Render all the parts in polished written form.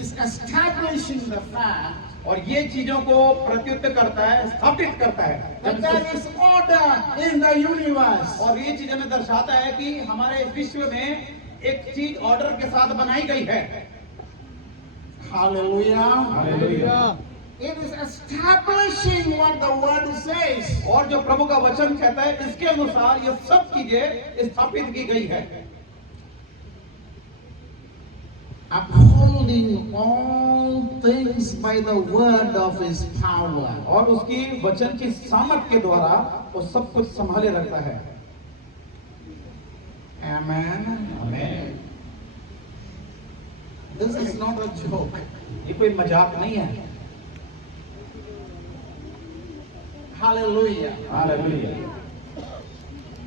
is establishing the fact और ये चीजों को प्रत्युत करता है, स्थापित करता है that there is order in the universe. और ये चीज हमें दर्शाता है कि हमारे विश्व में एक चीज ऑर्डर के साथ बनाई गई है। Hallelujah. Hallelujah. It is establishing what the word says. और जो प्रभु का वचन कहता है इसके अनुसार ये सब चीजें स्थापित की गई है। Upholding all things by the word of his power. और उसकी वचन की सामर्थ के द्वारा वो सब कुछ संभाले रखता है। Amen. आमीन। This is not a joke. ये कोई मजाक नहीं है। Hallelujah. Hallelujah.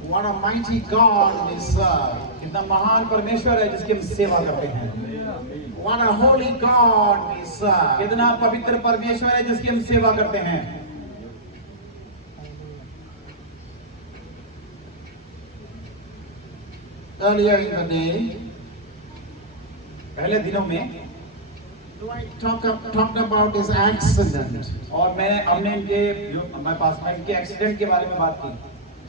What a mighty God we serve. कितना महान परमेश्वर है जिसकी हम सेवा करते हैं। What a holy God we serve. कितना पवित्र परमेश्वर है जिसकी हम सेवा करते हैं। Earlier in the day, पहले दिनों में Dwight talked about his accident. और हमने इनके जो हमारे पास में इनके एक्सीडेंट के बारे में बात की।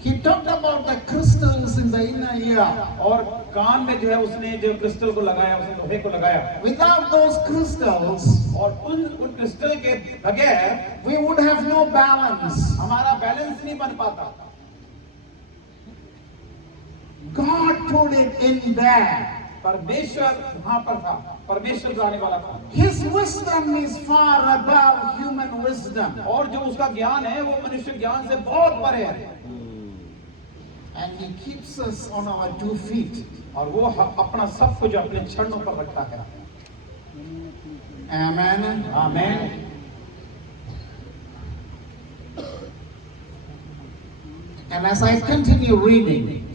He talked about the crystals in the inner ear. और कान में जो है उसने जो क्रिस्टल को लगाया, उसने लोहे को लगाया। Without those crystals, और उन क्रिस्टल के बगैर we would have no balance. हमारा बैलेंस नहीं बन पाता। God put it in there. परमेश्वर वहां पर था, परमेश्वर जो आने वाला था। His wisdom is far above human wisdom. और जो उसका ज्ञान है वो मनुष्य ज्ञान से बहुत परे है। And he keeps us on our 2 feet. और वो अपना सब कुछ अपने चरणों पर रखता है। Amen. आमीन। And as I continue reading,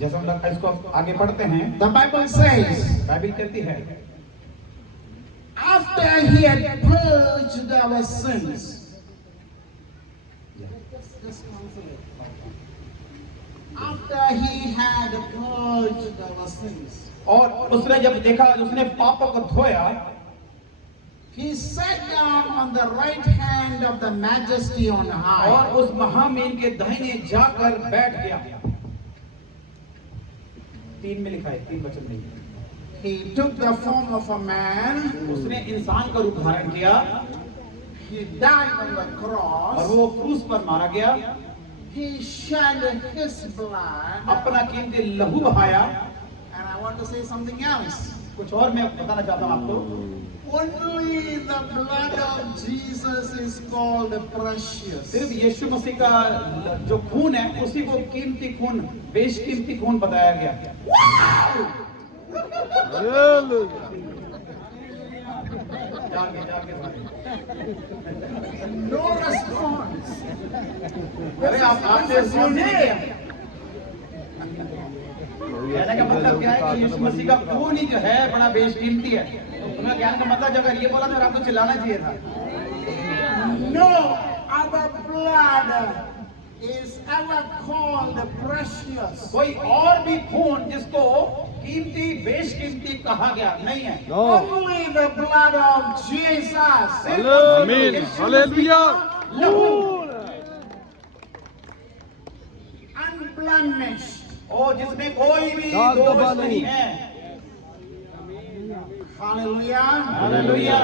जैसे हम लोग इसको आगे पढ़ते हैं, the Bible says, बाइबल कहती है, after he had purged our sins. After he had purged our sins. और उसने जब देखा, उसने पापों को धोया, He sat down on the right hand of the majesty on और high. उस महामीन के दाहिने जाकर बैठ गया। 3 में लिखा है, 3 वचन नहीं है। He took the form of a man. उसने इंसान का रूप धारण किया He died on the और cross. वो क्रूस पर मारा गया। He shed his blood. अपना कीमती लहू बहाया। And I want to say something else. कुछ और मैं बताना चाहता हूँ आपको। Only the blood of Jesus is called precious. सिर्फ यीशु मसीह का जो खून है उसी को कीमती खून, बेशकीमती खून बताया गया। No response. अरे आपने सुने? कहने का मतलब क्या है कि यीशु मसीह का खून ही जो है बड़ा बेशकीमती है। तुम्हें कहने का मतलब अगर ये बोला तो आपको चिल्लाना चाहिए था। No other blood is ever called precious. कोई और भी खून जिसको कीमती बेशकीमती कहा गया नहीं है। Only the blood of Jesus. Amen. Hallelujah. Unblemished. और जिसमें कोई भी दोष नहीं है। Hallelujah. Hallelujah.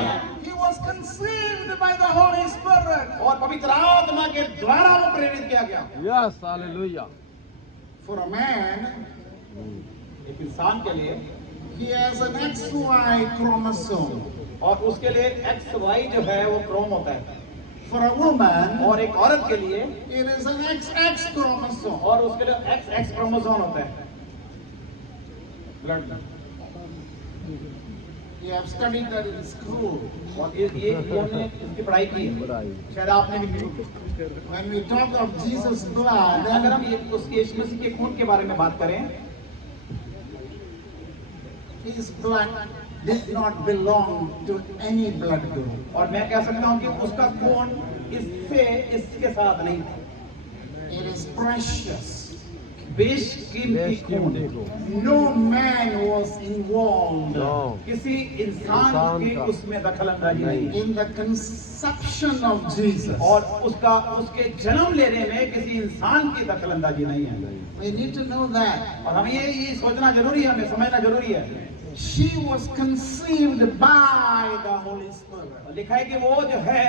He was conceived by the Holy Spirit. और पवित्र आत्मा के द्वारा वो प्रेरित किया गया। Yes, hallelujah. For a man, एक इंसान के लिए he has an XY chromosome. और उसके लिए XY जो है वो क्रोम होता है। For a woman, और एक औरत के लिए it is an XX chromosome. और उसके लिए XX क्रोमोसोम होता है। ब्लड में। You have studied that in school. और ये हमने इसकी पढ़ाई की है। शायद आपने भी की। When we talk of Jesus' blood, अगर हम उस यीशु मसीह के खून के बारे में बात करें, his blood did not belong to any blood group. और मैं कह सकता हूँ कि उसका खून इसके साथ नहीं था। It is precious. बेशकीमती खून। No man was involved किसी इंसान की उसमें दखल अंदाजी नहीं। in the conception of Jesus. और उसके जन्म लेने में किसी इंसान की दखल अंदाजी नहीं है। We need to know that. और हमें ये सोचना जरूरी है, हमें समझना जरूरी है। She was conceived by the Holy Spirit. और लिखा है कि वो जो है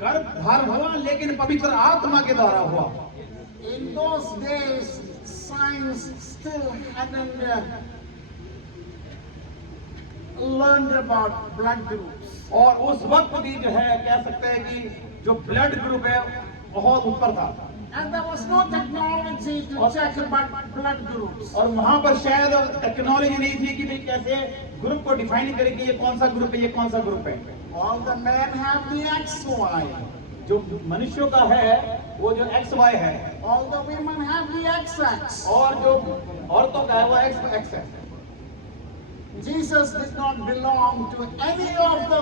गर्भ धारण हुआ लेकिन पवित्र आत्मा के द्वारा हुआ। In those days, science still hadn't learned about blood groups. और उस वक्त भी जो है कह सकते हैं कि जो ब्लड ग्रुप है बहुत ऊपर था। And there was no technology to check about blood groups. और वहां पर शायद टेक्नोलॉजी नहीं थी कि भाई कैसे ग्रुप को डिफाइन करें कि ये कौन सा ग्रुप है, ये कौन सा ग्रुप है। All the men have the XY. जो मनुष्यों का है वो जो XY है, All the women have the XX. और जो औरतों का है वो XX है। Jesus did not belong to any of the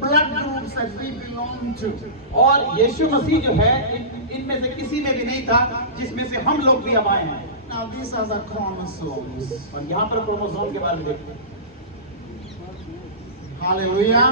blood groups that we belong to. और यीशु मसीह जो है इनमें से किसी में भी नहीं था जिसमें से हम लोग भी अब आए हैं। Now these are the chromosomes. और यहाँ पर क्रोमोसोम के बारे में देखते हैं। Hallelujah.